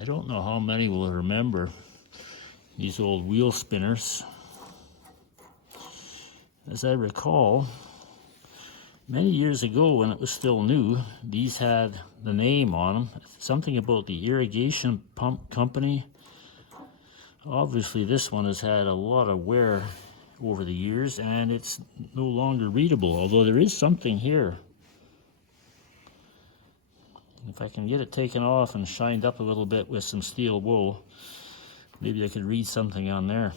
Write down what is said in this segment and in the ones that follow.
I don't know how many will remember these old wheel spinners. As I recall, many years ago when it was still new, these had the name on them, something about the irrigation pump company. Obviously this one has had a lot of wear over the years and it's no longer readable, although there is something here. If I can get it taken off and shined up a little bit with some steel wool, maybe I could read something on there.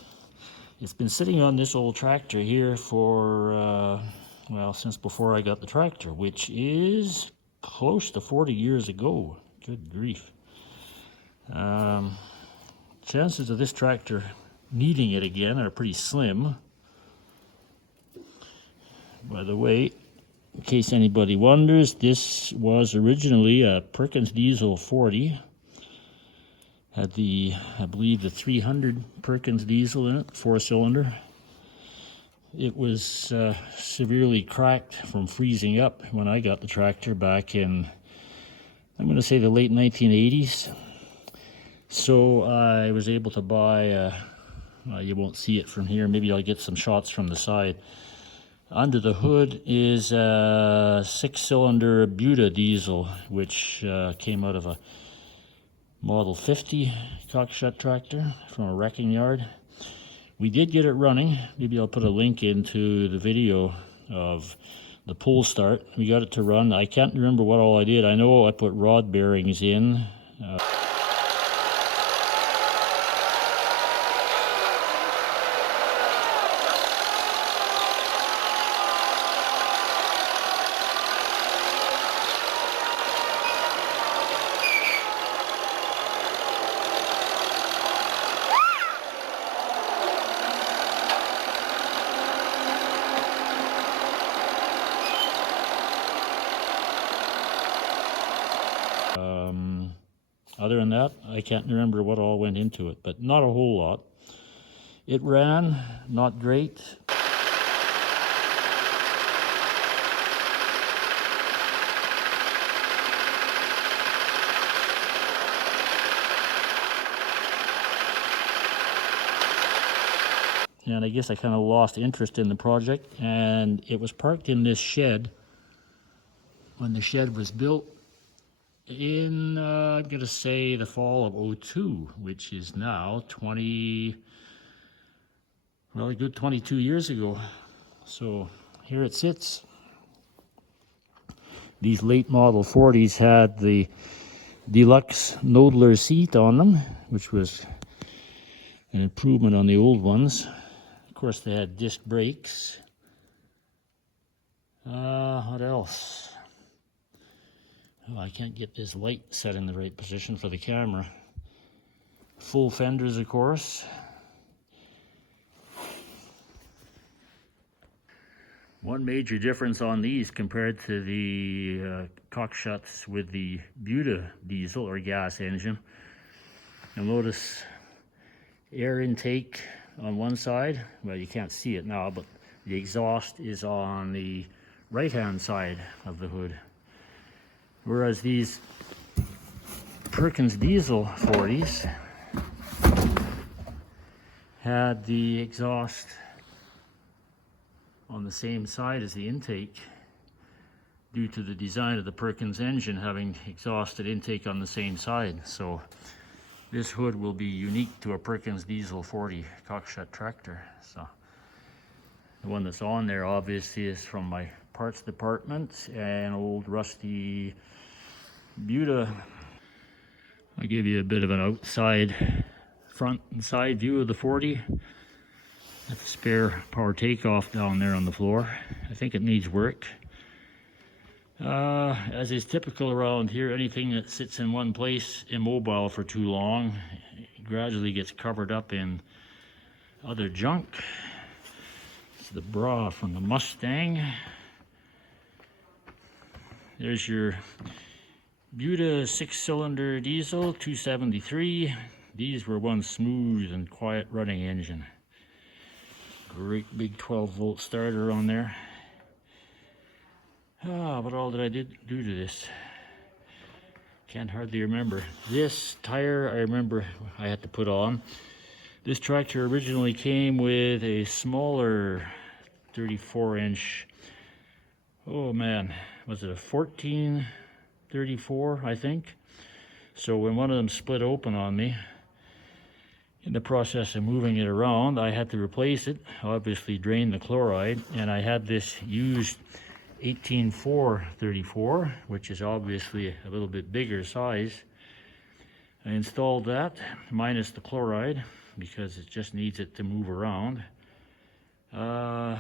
It's been sitting on this old tractor here for, well, since before I got the tractor, which is close to 40 years ago. Good grief. Chances of this tractor needing it again are pretty slim. By the way, in case anybody wonders, this was originally a Perkins Diesel 40. Had the, I believe, the 300 Perkins diesel in it, 4-cylinder. It was severely cracked from freezing up when I got the tractor back in, I'm going to say, the late 1980s. So I was able to buy, you won't see it from here, maybe I'll get some shots from the side. Under the hood is a 6-cylinder Buda diesel, which came out of a Model 50 cockshut tractor from a wrecking yard. We did get it running. Maybe I'll put a link into the video of the pull start. We got it to run. I can't remember what all I did. I know I put rod bearings in. Other than that, I can't remember what all went into it, but not a whole lot. It ran, not great. And I guess I kind of lost interest in the project, and it was parked in this shed when the shed was built in, I'm going to say, the fall of '02, which is now a good 22 years ago. So here it sits. These late model 40s had the deluxe Nodler seat on them, which was an improvement on the old ones. Of course, they had disc brakes. What else? Oh, I can't get this light set in the right position for the camera. Full fenders, of course. One major difference on these compared to the cockshuts with the Buda diesel or gas engine, you'll notice air intake on one side. Well, you can't see it now, but the exhaust is on the right-hand side of the hood. Whereas these Perkins diesel 40s had the exhaust on the same side as the intake due to the design of the Perkins engine having exhausted intake on the same side. So this hood will be unique to a Perkins diesel 40 cockshut tractor. So the one that's on there obviously is from my parts department, and old rusty Buda. I'll give you a bit of an outside front and side view of the 40. That's a spare power takeoff down there on the floor. I think it needs work. As is typical around here, anything that sits in one place immobile for too long gradually gets covered up in other junk. It's the bra from the Mustang. There's your Buda 6-cylinder diesel, 273. These were one smooth and quiet running engine. Great big 12-volt starter on there. What all did I do to this? can't hardly remember. This tire I remember I had to put on. This tractor originally came with a smaller 34-inch, oh man, was it a 1434, I think? So when one of them split open on me, in the process of moving it around, I had to replace it, obviously drain the chloride, and I had this used 18434, which is obviously a little bit bigger size. I installed that, minus the chloride, because it just needs it to move around. I'll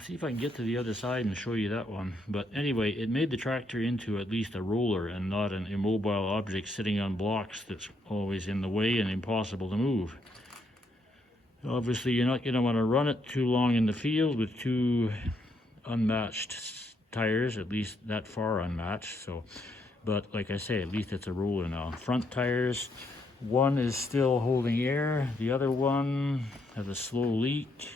see if I can get to the other side and show you that one. But anyway, it made the tractor into at least a roller and not an immobile object sitting on blocks that's always in the way and impossible to move. Obviously, you're not going to want to run it too long in the field with two unmatched tires, at least that far unmatched. So, but like I say, at least it's a roller now. Front tires, one is still holding air, the other one has a slow leak,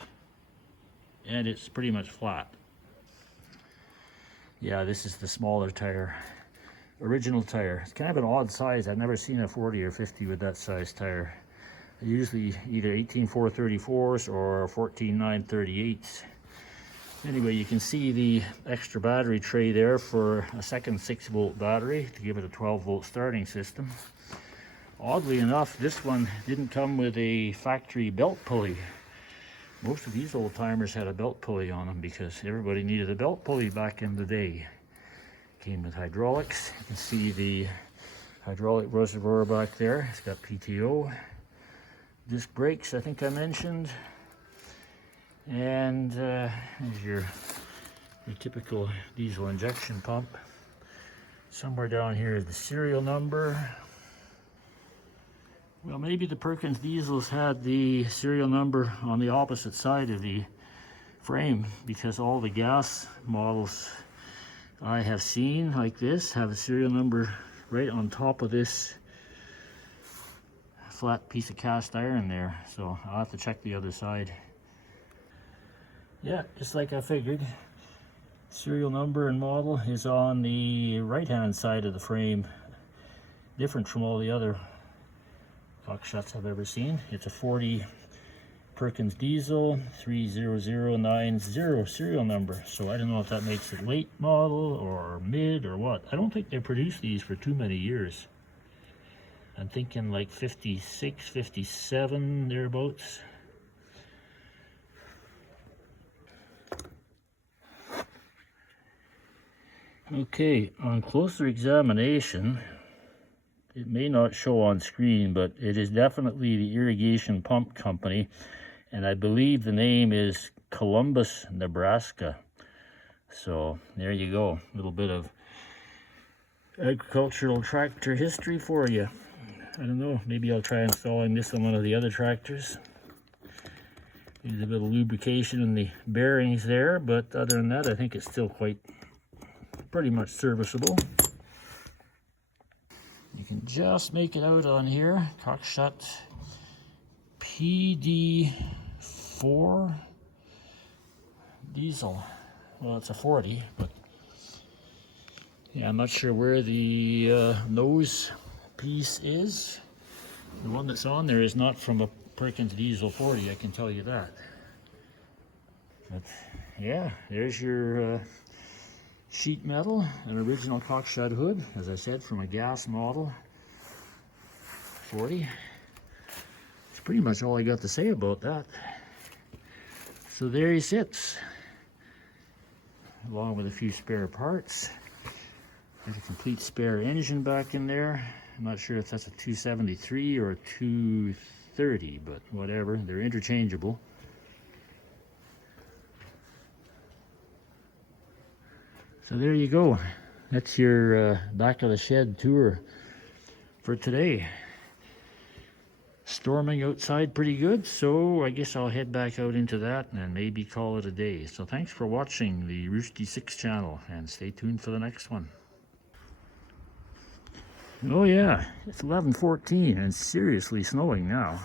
and it's pretty much flat. Yeah, this is the smaller tire, original tire. It's kind of an odd size. I've never seen a 40 or 50 with that size tire. Usually either 18434s or 14938s. Anyway, you can see the extra battery tray there for a second 6-volt battery to give it a 12-volt starting system. Oddly enough, this one didn't come with a factory belt pulley. Most of these old timers had a belt pulley on them because everybody needed a belt pulley back in the day. Came with hydraulics. You can see the hydraulic reservoir back there. It's got PTO. Disc brakes, I think I mentioned. And there's your typical diesel injection pump. Somewhere down here is the serial number. Well, maybe the Perkins diesels had the serial number on the opposite side of the frame, because all the gas models I have seen like this have a serial number right on top of this flat piece of cast iron there. So I'll have to check the other side. Yeah, just like I figured, serial number and model is on the right hand side of the frame, different from all the other cock shots I've ever seen. It's a 40 Perkins diesel 30090 serial number, so I don't know if that makes it late model or mid or what. I don't think they produced these for too many years. I'm thinking like 56, 57, thereabouts. Okay, on closer examination, it may not show on screen, but it is definitely the irrigation pump company, and I believe the name is Columbus, Nebraska. So there you go, a little bit of agricultural tractor history for you. I don't know, maybe I'll try installing this on one of the other tractors. Needs a bit of lubrication in the bearings there, but other than that, I think it's still pretty much serviceable. You can just make it out on here. Cockshot PD4 diesel. Well, it's a 40, but yeah, I'm not sure where the nose piece is. The one that's on there is not from a Perkins diesel 40, I can tell you that. But yeah, there's your sheet metal, an original cockshot hood, as I said, from a gas model 40. That's pretty much all I got to say about that. So there he sits, along with a few spare parts. There's a complete spare engine back in there. I'm not sure if that's a 273 or a 230, but whatever, they're interchangeable. So there you go. That's your back of the shed tour for today. Storming outside pretty good, so I guess I'll head back out into that and maybe call it a day. So thanks for watching the Roosty 6 channel, and stay tuned for the next one. Oh yeah, it's 11:14 and seriously snowing now.